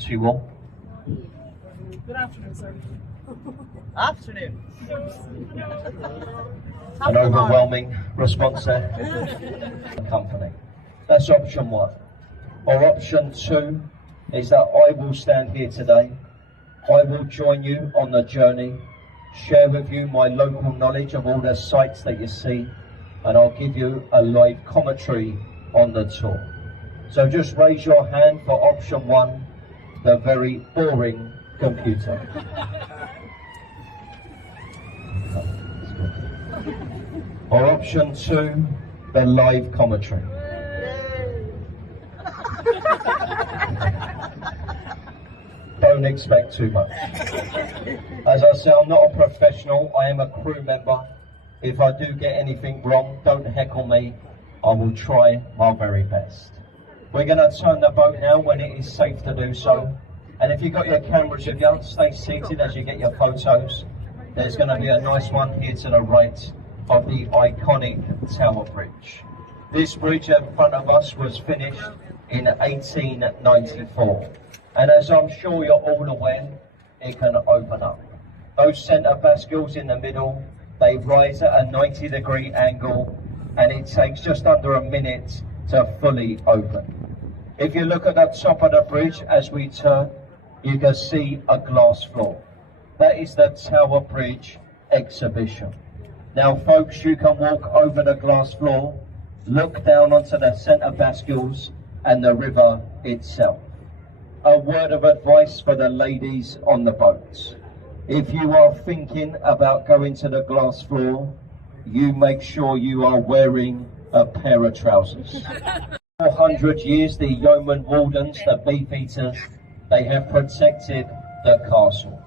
to you all. Good afternoon, sir. Afternoon. An overwhelming response there. Company. That's option one. Or option two is that I will stand here today. I will join you on the journey, share with you my local knowledge of all the sites that you see, and I'll give you a live commentary on the tour. So just raise your hand for option one, the very boring computer. Or option two, the live commentary. Don't expect too much. As I say, I'm not a professional, I am a crew member. If I do get anything wrong, don't heckle me. I will try my very best. We're going to turn the boat now when it is safe to do so. And if you've got your cameras with you, stay seated as you get your photos. There's going to be a nice one here to the right of the iconic Tower Bridge. This bridge in front of us was finished in 1894. And as I'm sure you're all aware, it can open up. Those centre bascules in the middle, they rise at a 90-degree angle, and it takes just under a minute to fully open. If you look at the top of the bridge as we turn, you can see a glass floor. That is the Tower Bridge exhibition. Now folks, you can walk over the glass floor, look down onto the centre bascules and the river itself. A word of advice for the ladies on the boats. If you are thinking about going to the glass floor, you make sure you are wearing a pair of trousers. 400 years, the yeoman wardens, the beef eaters, they have protected the castle.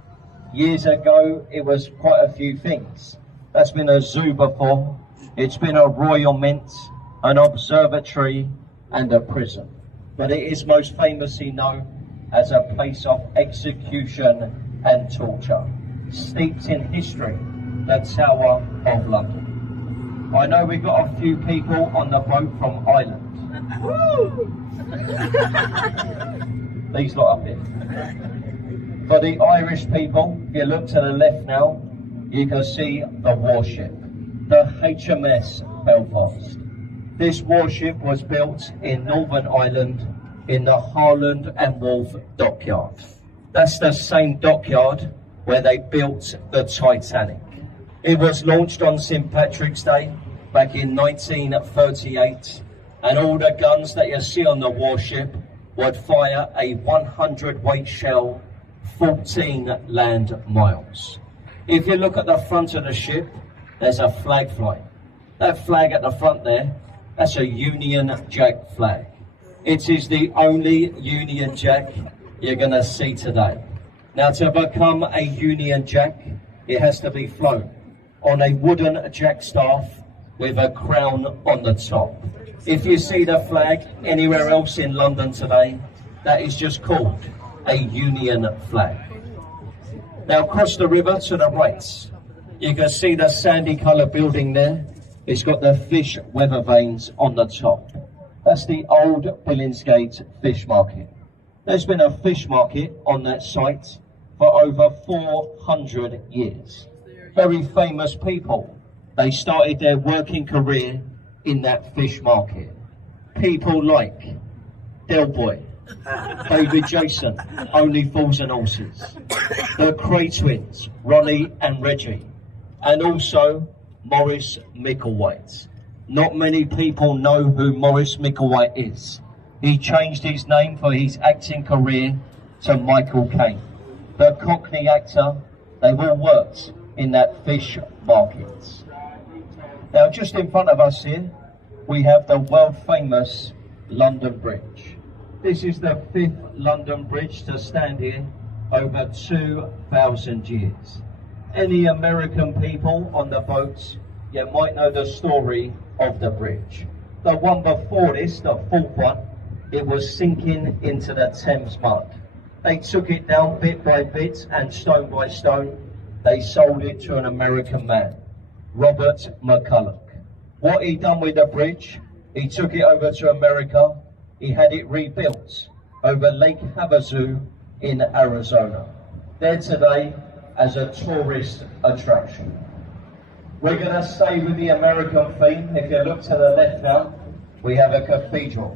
Years ago, it was quite a few things. That's been a zoo before, it's been a royal mint, an observatory, and a prison. But it is most famously known as a place of execution and torture, steeped in history, the Tower of London. I know we've got a few people on the boat from Ireland. These lot up here. For the Irish people, if you look to the left now, you can see the warship, the HMS Belfast. This warship was built in Northern Ireland in the Harland and Wolff dockyard. That's the same dockyard where they built the Titanic. It was launched on St Patrick's Day back in 1938, and all the guns that you see on the warship would fire a 100-weight shell 14 land miles. If you look at the front of the ship, there's a flag flying. That flag at the front there, that's a Union Jack flag. It is the only Union Jack you're going to see today. Now, to become a Union Jack, it has to be flown on a wooden jack staff with a crown on the top. If you see the flag anywhere else in London today, that is just called a Union flag. Now, across the river to the right, you can see the sandy colour building there. It's got the fish weather vanes on the top. That's the old Billingsgate fish market. There's been a fish market on that site for over 400 years. Very famous people. They started their working career in that fish market. People like Del Boy, Baby Jason, Only Fools and Horses, the Cray twins, Ronnie and Reggie, and also Maurice Micklewhite. Not many people know who Maurice Micklewhite is. He changed his name for his acting career to Michael Caine. The Cockney actor, they've all worked in that fish market. Now, just in front of us here, we have the world famous London Bridge. This is the 5th London Bridge to stand here over 2,000 years. Any American people on the boats, you might know the story of the bridge. The one before this, the 4th one, it was sinking into the Thames mud. They took it down bit by bit and stone by stone. They sold it to an American man, Robert McCulloch. What he done with the bridge, he took it over to America. He had it rebuilt over Lake Havasu in Arizona. They're today as a tourist attraction. We're going to stay with the American theme. If you look to the left now, we have a cathedral.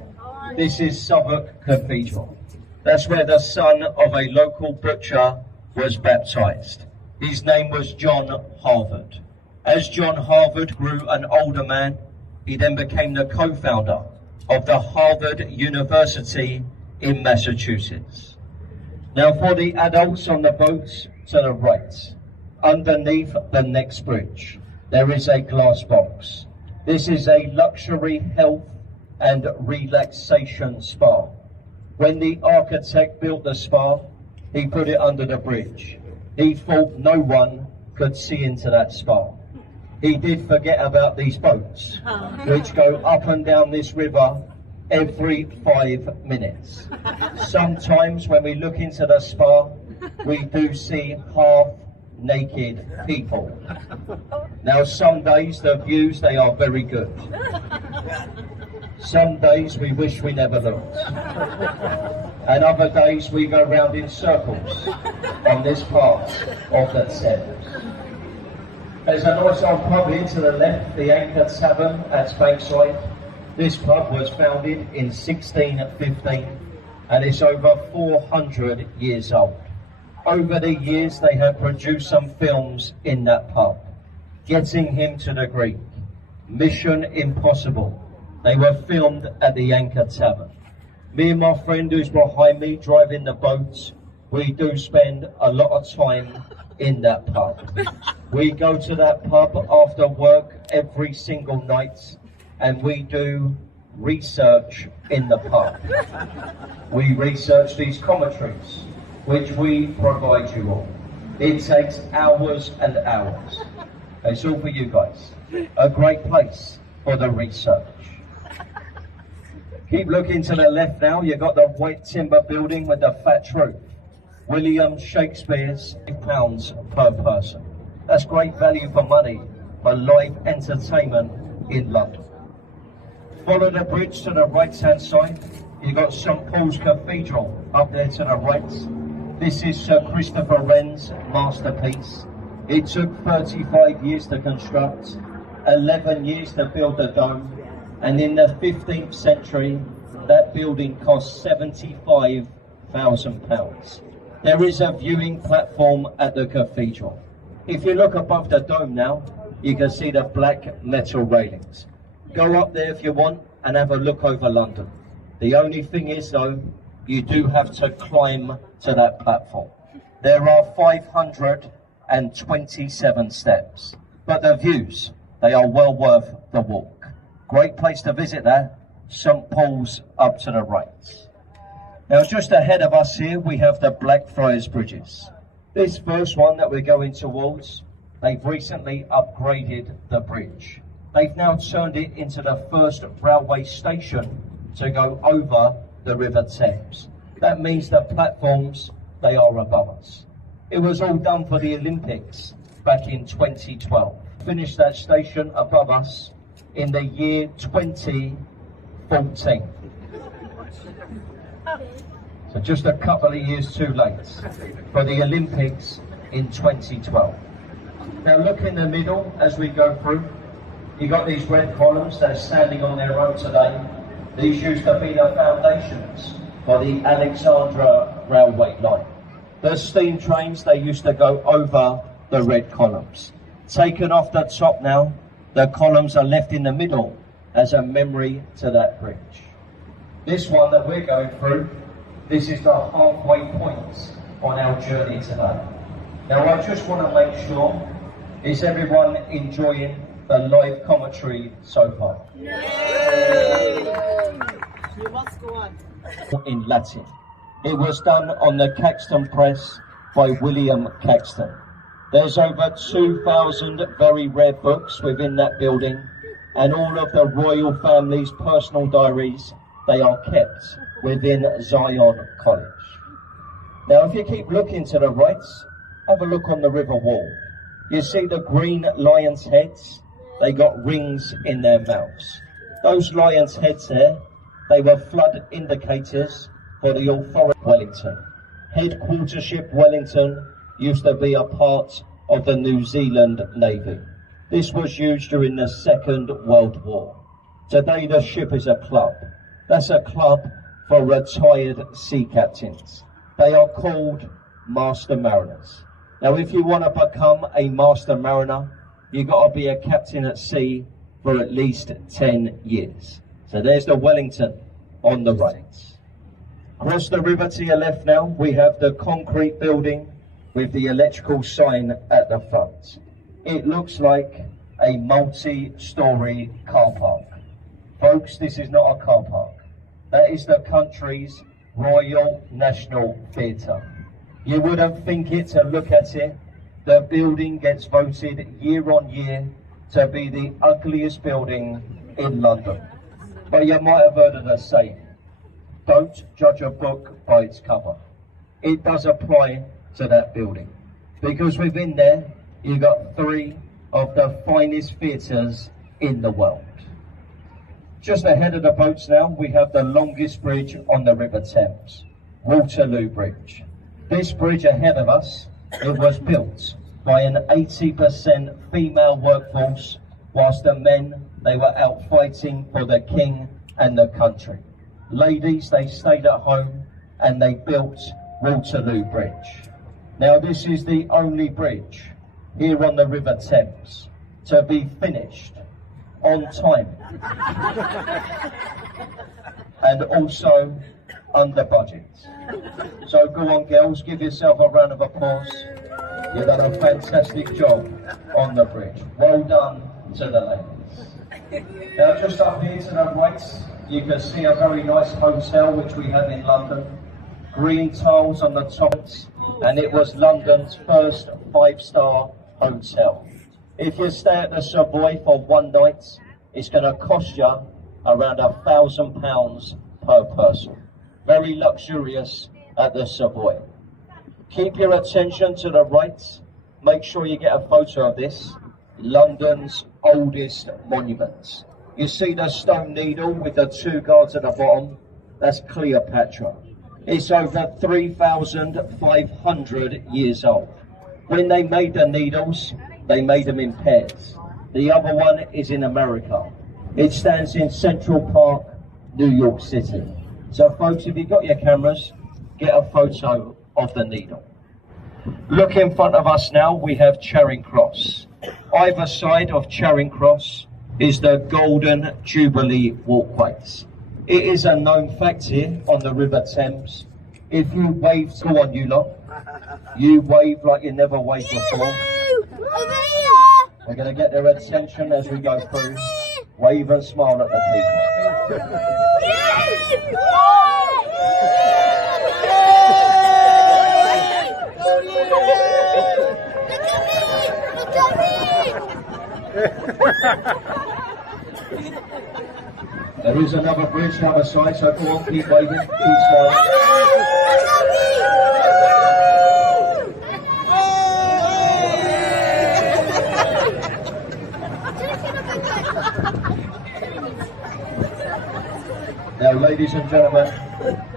This is Southwark Cathedral. That's where the son of a local butcher was baptized. His name was John Harvard. As John Harvard grew an older man, he then became the co-founder of the Harvard University in Massachusetts. Now for the adults on the boats to the right, underneath the next bridge, there is a glass box. This is a luxury health and relaxation spa. When the architect built the spa, he put it under the bridge. He thought no one could see into that spa. He did forget about these boats, which go up and down this river every 5 minutes. Sometimes when we look into the spa, we do see half-naked people. Now some days the views, they are very good. Some days we wish we never looked. And other days we go round in circles on this part of the Thames. There's a nice old pub here to the left, the Anchor Severn at Bankside. This pub was founded in 1615 and it's over 400 years old. Over the years they have produced some films in that pub. Getting Him to the Greek, Mission Impossible. They were filmed at the Anchor Tavern. Me and my friend who's behind me driving the boats, we do spend a lot of time in that pub. We go to that pub after work every single night and we do research in the pub. We research these commentaries which we provide you all. It takes hours and hours. It's all for you guys. A great place for the research. Keep looking to the left now. You've got the white timber building with the thatch roof. William Shakespeare's £5 per person. That's great value for money for live entertainment in London. Follow the bridge to the right-hand side. You've got St Paul's Cathedral up there to the right. This is Sir Christopher Wren's masterpiece. It took 35 years to construct, 11 years to build the dome, and in the 15th century, that building cost £75,000. There is a viewing platform at the cathedral. If you look above the dome now, you can see the black metal railings. Go up there if you want and have a look over London. The only thing is though, you do have to climb to that platform. There are 527 steps, but the views, they are well worth the walk. Great place to visit there, St Paul's up to the right. Now just ahead of us here we have the Blackfriars bridges. This first one that we're going towards, they've recently upgraded the bridge. They've now turned it into the first railway station to go over the River Thames. That means the platforms, they are above us. It was all done for the Olympics back in 2012. Finished that station above us in the year 2014. So just a couple of years too late for the Olympics in 2012. Now look in the middle as we go through. You've got these red columns that are standing on their own today. These used to be the foundations for the Alexandra railway line. The steam trains, they used to go over the red columns. Taken off the top now, the columns are left in the middle as a memory to that bridge. This one that we're going through, this is the halfway point on our journey today. Now I just want to make sure, is everyone enjoying the live commentary so far? Yay! You must go on. In Latin. It was done on the Caxton press by William Caxton. There's over 2,000 very rare books within that building, and all of the royal family's personal diaries, they are kept within Zion College. Now if you keep looking to the right, have a look on the river wall. You see the green lions' heads? They got rings in their mouths. Those lions' heads there, they were flood indicators for the authority of Wellington. Headquarter ship Wellington used to be a part of the New Zealand Navy. This was used during the Second World War. Today the ship is a club. That's a club for retired sea captains. They are called Master Mariners. Now if you want to become a Master Mariner, you've got to be a captain at sea for at least 10 years. So there's the Wellington on the right. Across the river to your left now, we have the concrete building with the electrical sign at the front. It looks like a multi-storey car park. Folks, this is not a car park. That is the country's Royal National Theatre. You wouldn't think it to look at it. The building gets voted year on year to be the ugliest building in London. But you might have heard of the saying, don't judge a book by its cover. It does apply to that building, because within there you've got 3 of the finest theatres in the world. Just ahead of the boats now, we have the longest bridge on the River Thames, Waterloo Bridge. This bridge ahead of us, it was built by an 80% female workforce, whilst the men, they were out fighting for the king and the country. Ladies, they stayed at home and they built Waterloo Bridge. Now this is the only bridge here on the River Thames to be finished on time and also under budget. So go on girls, give yourself a round of applause. You've done a fantastic job on the bridge. Well done to the ladies. Now just up here to the right, you can see a very nice hotel which we have in London. Green tiles on the top, and it was London's first 5-star hotel. If you stay at the Savoy for one night, it's going to cost you around £1,000 per person. Very luxurious at the Savoy. Keep your attention to the right. Make sure you get a photo of this. London's oldest monument. You see the stone needle with the 2 guards at the bottom? That's Cleopatra. It's over 3,500 years old. When they made the needles, they made them in pairs. The other one is in America. It stands in Central Park, New York City. So folks, if you've got your cameras, get a photo of the needle. Look in front of us now, we have Charing Cross. Either side of Charing Cross is the Golden Jubilee walkways. It is a known fact here on the River Thames. If you wave, go on you lot, you wave like you never waved before. We're going to get their attention as we go through. Wave and smile at the people. There is another bridge on the other side, so go on, keep waving, keep smiling. Now, ladies and gentlemen,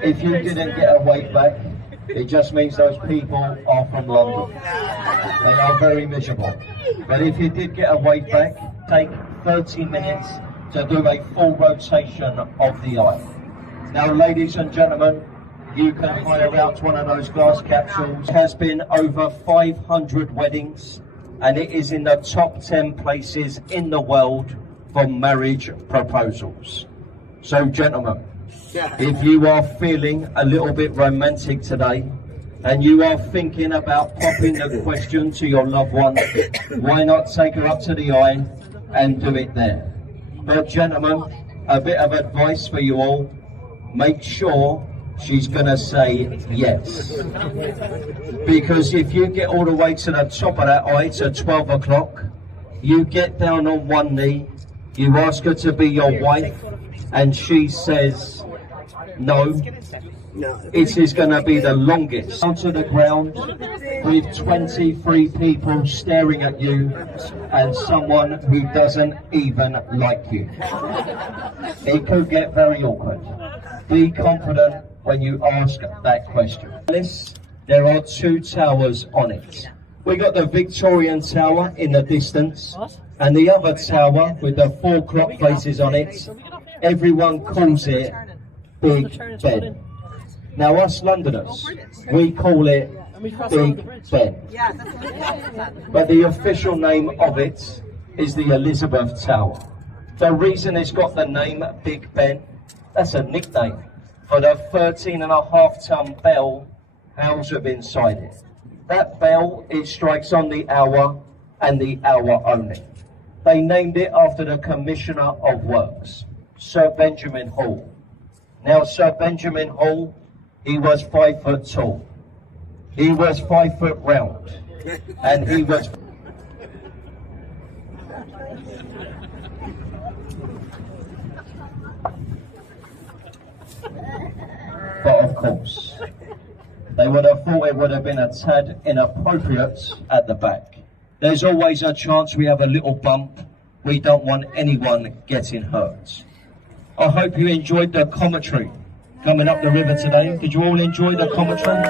if you didn't get a wave back, it just means those people are from London. They are very miserable. But if you did get a wave back, take 30 minutes to do a full rotation of the eye. Now, ladies and gentlemen, you can hire out one of those glass capsules. It has been over 500 weddings, and it is in the top 10 places in the world for marriage proposals. So, gentlemen, if you are feeling a little bit romantic today, and you are thinking about popping the question to your loved one, why not take her up to the eye and do it there? But gentlemen, a bit of advice for you all, make sure she's going to say yes. Because if you get all the way to the top of that eye to 12 o'clock, you get down on one knee, you ask her to be your wife, and she says no, it is going to be the longest. Down to the ground with 23 people staring at you and someone who doesn't even like you. It could get very awkward. Be confident when you ask that question. Alice, there are 2 towers on it. We got the Victorian Tower in the distance, and the other tower with the 4 clock faces on it. Everyone calls it Big Ben. Now us Londoners, we call it Big Ben. Yeah, that's what it But the official name of it is the Elizabeth Tower. The reason it's got the name Big Ben, that's a nickname for the 13.5-ton bell housed inside it. That bell, it strikes on the hour and the hour only. They named it after the Commissioner of Works, Sir Benjamin Hall. Now, Sir Benjamin Hall, he was 5 foot tall. He was 5 foot round. And he was... But of course, they would have thought it would have been a tad inappropriate at the back. There's always a chance we have a little bump. We don't want anyone getting hurt. I hope you enjoyed the commentary coming up the river today. Did you all enjoy the commentary?